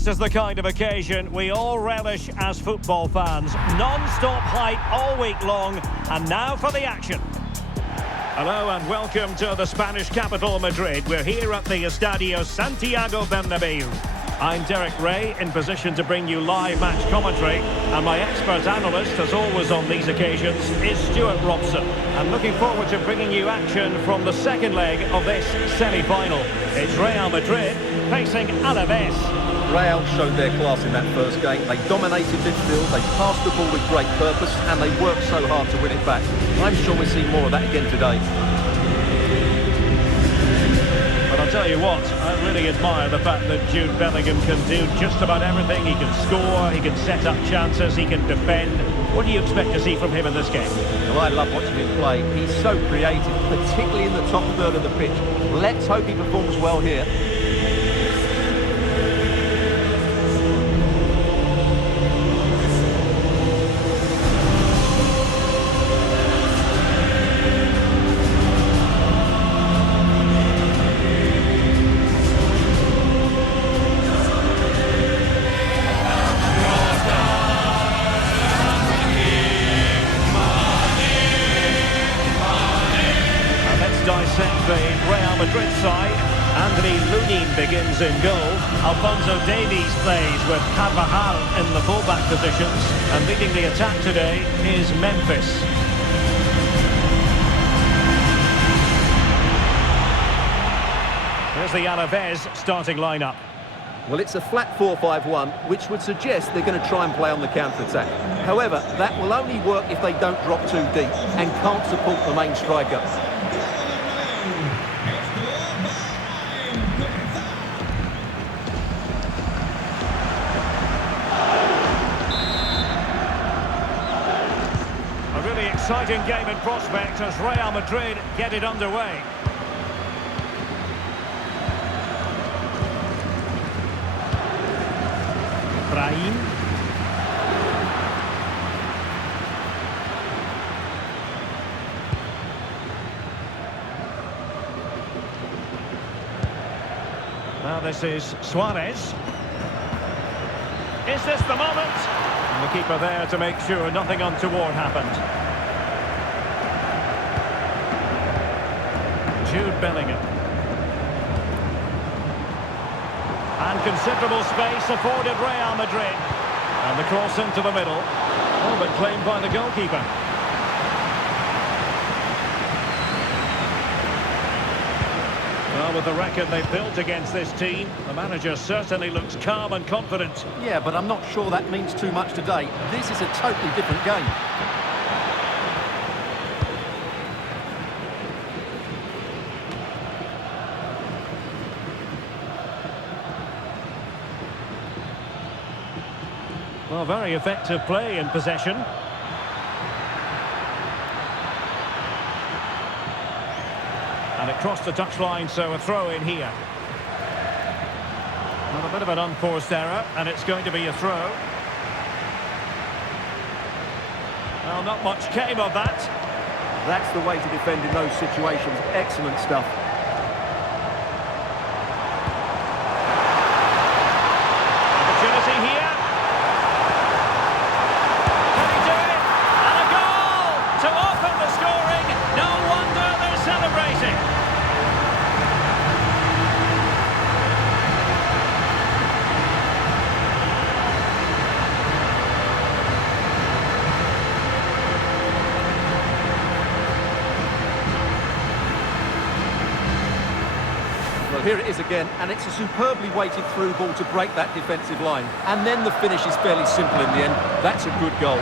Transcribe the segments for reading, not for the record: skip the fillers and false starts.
this is the kind of occasion we all relish as football fans. Non-stop hype all week long, and now for the action. Hello and welcome to the Spanish capital, Madrid. We're here at the Estadio Santiago Bernabeu. I'm Derek Ray, in position to bring you live match commentary, and my expert analyst, as always on these occasions, is Stuart Robson. I'm looking forward to bringing you action from the second leg of this semi-final. It's Real Madrid facing Alaves. Real showed their class in that first game. They dominated midfield, they passed the ball with great purpose, and they worked so hard to win it back. I'm sure we'll see more of that again today. But I'll tell you what, I really admire the fact that Jude Bellingham can do just about everything. He can score, he can set up chances, he can defend. What do you expect to see from him in this game? Well, I love watching him play. He's so creative, particularly in the top third of the pitch. Let's hope he performs well here. Dissect the Real Madrid side. Anthony Lunin begins in goal. Alphonso Davies plays with Carvajal in the fullback positions. And leading the attack today is Memphis. Here's the Alaves starting lineup. Well, it's a flat 4-5-1, which would suggest they're going to try and play on the counter-attack. However, that will only work if they don't drop too deep and can't support the main striker. Exciting game in prospect as Real Madrid get it underway. Brahim. Now this is Suarez. Is this the moment? And the keeper there to make sure nothing untoward happened. Jude Bellingham. And considerable space afforded Real Madrid. And the cross into the middle. Oh, but claimed by the goalkeeper. Well, with the record they've built against this team, the manager certainly looks calm and confident. Yeah, but I'm not sure that means too much today. This is a totally different game. Well, very effective play in possession. And it crossed the touchline, so a throw in here. Well, a bit of an unforced error, and it's going to be a throw. Well, not much came of that. That's the way to defend in those situations. Excellent stuff. Opportunity here. Well, here it is again, and it's a superbly weighted through ball to break that defensive line. And then the finish is fairly simple in the end. That's a good goal.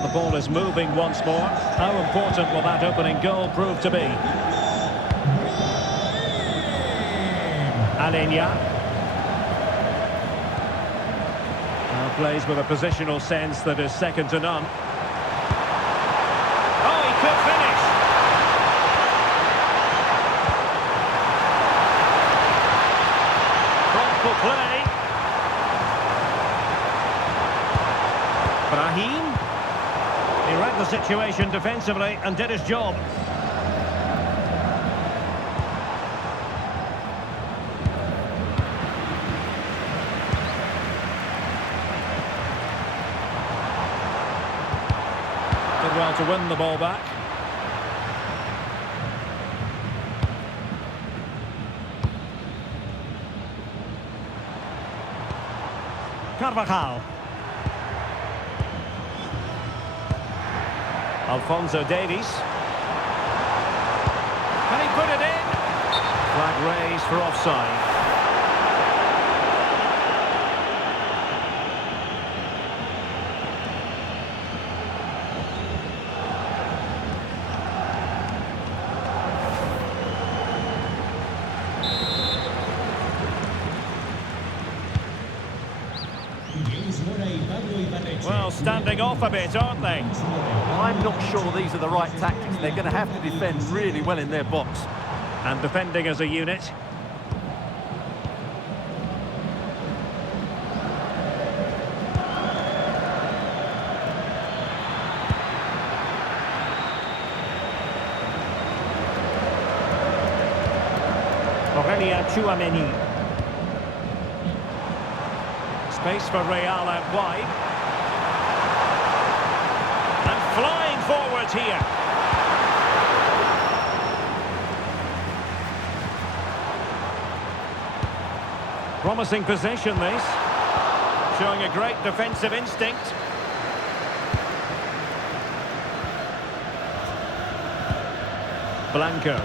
The ball is moving once more. How important will that opening goal prove to be? Aleñá. Now plays with a positional sense that is second to none. could finish. Thoughtful play. Brahim. He read the situation defensively and did his job. Did well to win the ball back. Carvajal. Alphonso Davies. Can he put it in? Flag raised for offside. Well, standing off a bit, aren't they? I'm not sure these are the right tactics. They're going to have to defend really well in their box. And defending as a unit. Aurelien Tchouameni. Space for Real out wide. And flying forwards here. Promising possession this. Showing a great defensive instinct. Blanco.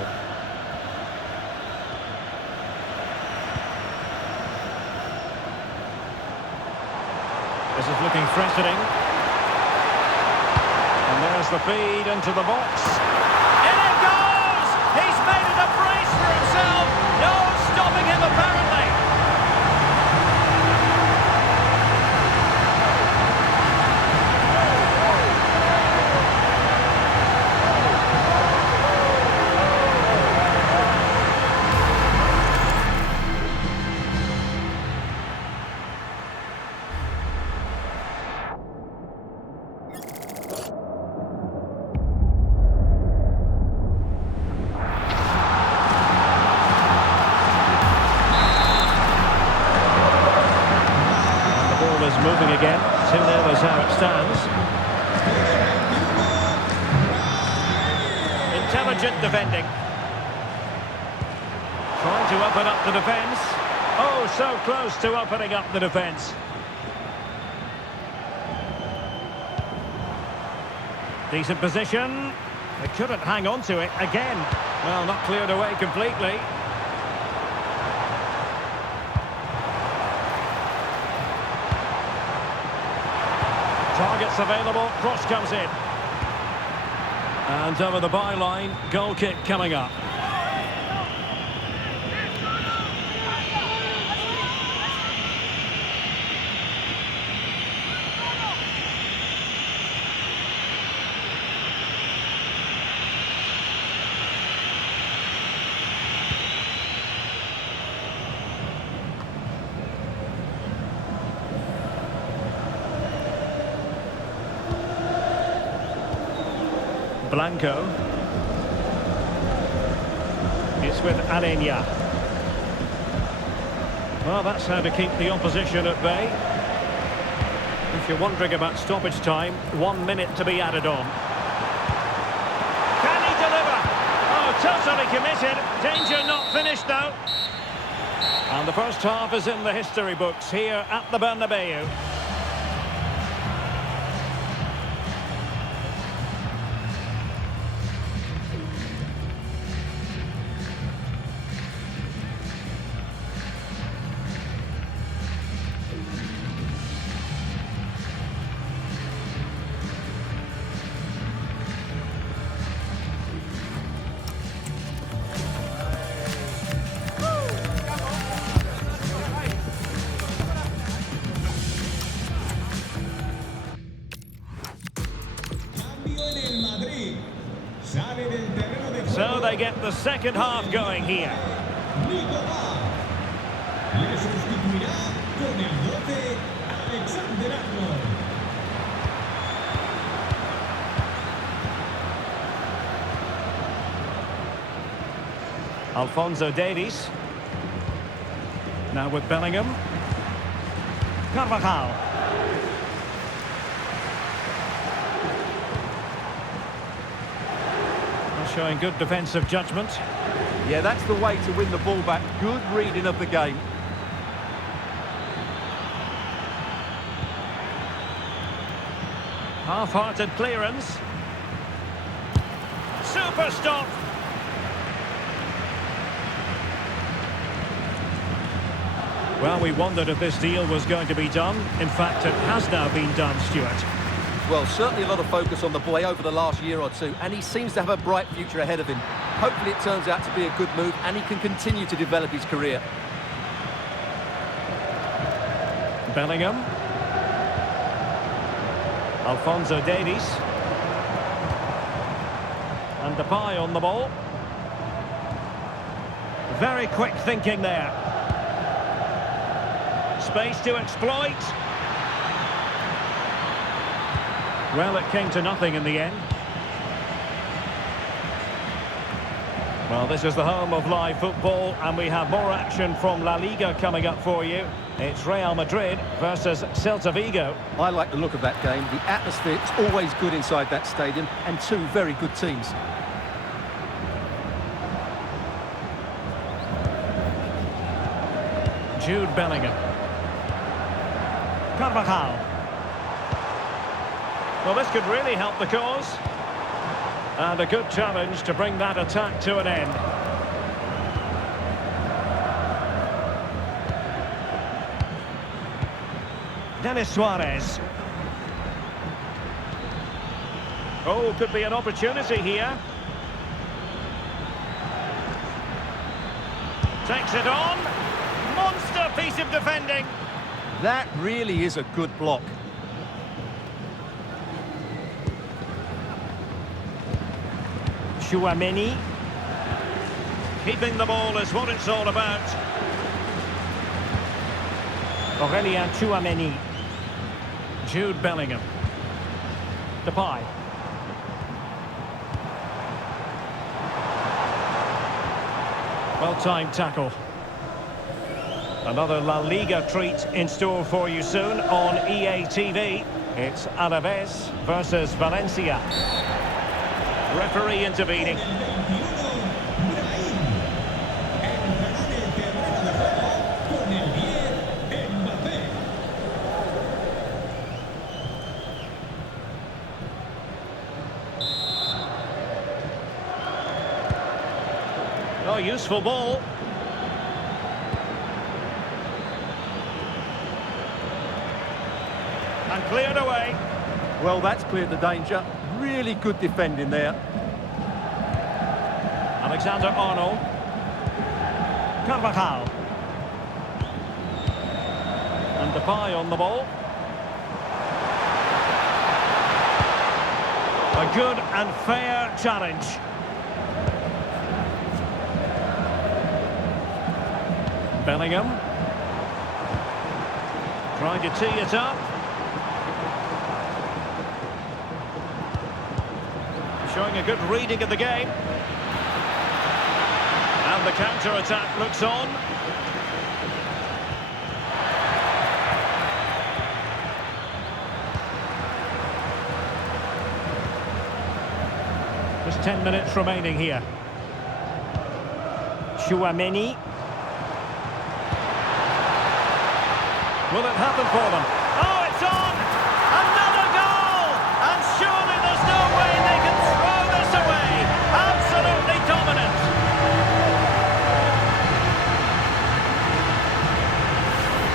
This is looking threatening. And there's the feed into the box. In it goes! He's made it a brace for himself. No stopping him apparently. Moving again, 2-0 is how it stands. Intelligent defending. Trying to open up the defence. Oh, so close to opening up the defence. Decent position. They couldn't hang on to it again. Well, not cleared away completely. Targets available, cross comes in. And over the byline, goal kick coming up. Blanco. It's with Alenia. Well, that's how to keep the opposition at bay. If you're wondering about stoppage time, 1 minute to be added on. Can he deliver? Oh, totally committed. Danger not finished though. And the first half is in the history books here at the Bernabeu. they get the second half going here. Le sustituirá con el 12, Alexander Arnold. Alphonso Davies. Now with Bellingham. Carvajal. Showing good defensive judgment. Yeah, that's the way to win the ball back. Good reading of the game. Half-hearted clearance. Super stop. Well, we wondered if this deal was going to be done. In fact, it has now been done, Stuart. Well, certainly a lot of focus on the boy over the last year or two, and he seems to have a bright future ahead of him. Hopefully it turns out to be a good move and he can continue to develop his career. Bellingham. Alphonso Davies. And Depay on the ball. Very quick thinking there. Space to exploit. Well, it came to nothing in the end. Well, this is the home of live football, and we have more action from La Liga coming up for you. It's Real Madrid versus Celta Vigo. I like the look of that game. The atmosphere is always good inside that stadium, and two very good teams. Jude Bellingham. Carvajal. Well, this could really help the cause. And a good challenge to bring that attack to an end. Denis Suarez. Oh, could be an opportunity here. Takes it on. Monster piece of defending. That really is a good block. Tchouaméni. Keeping the ball is what it's all about. Aurélien Tchouaméni. Jude Bellingham. Depay. Well-timed tackle. Another La Liga treat in store for you soon on EA TV. It's Alaves versus Valencia. Referee intervening. Oh, useful ball. And cleared away. Well, that's cleared the danger. Really good defending there. Alexander-Arnold. Carvajal. And Depay on the ball. A good and fair challenge. Bellingham. Trying to tee it up. Showing a good reading of the game. And the counter-attack looks on. Just 10 minutes remaining here. Tchouaméni. Will it happen for them? Oh, it's on! Another goal! And surely there's no way they can throw this away. Absolutely dominant.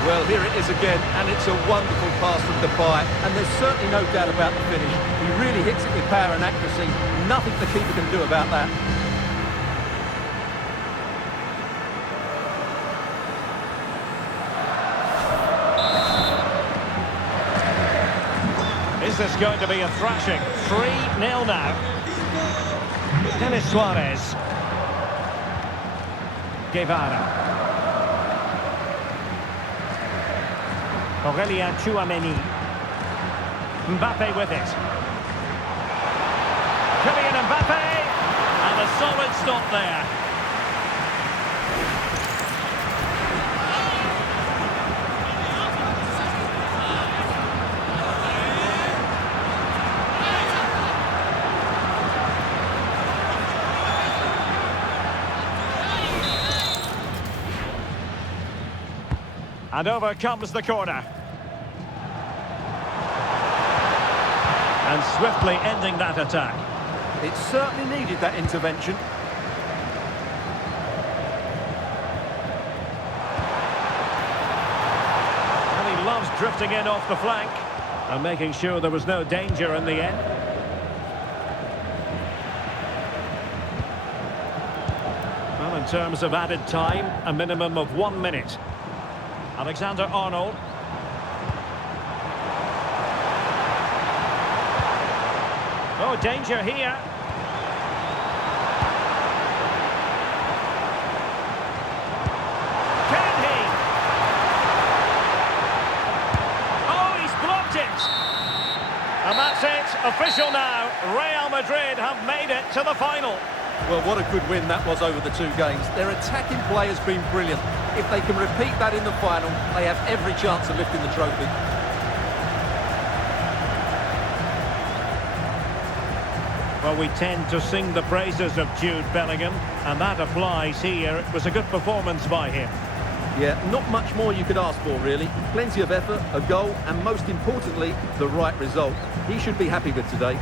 Well, here it is again, and it's a wonderful pass from Depay, and there's certainly no doubt about the finish. He really hits it with power and accuracy. Nothing the keeper can do about that. Is this going to be a thrashing? 3-0 now. Denis Suarez. Guevara. Aurélien Tchouameni. Mbappe with it. Kylian Mbappe. And a solid stop there. And over comes the corner. And swiftly ending that attack. It certainly needed that intervention. And he loves drifting in off the flank and making sure there was no danger in the end. Well, in terms of added time, a minimum of 1 minute. Alexander-Arnold. Oh, danger here. Can he? Oh, he's blocked it. And that's it. Official now. Real Madrid have made it to the final. Well, what a good win that was over the 2 games. Their attacking play has been brilliant. If they can repeat that in the final, they have every chance of lifting the trophy. Well, we tend to sing the praises of Jude Bellingham, and that applies here. It was a good performance by him. Yeah, not much more you could ask for, really. Plenty of effort, a goal, and most importantly, the right result. He should be happy with today.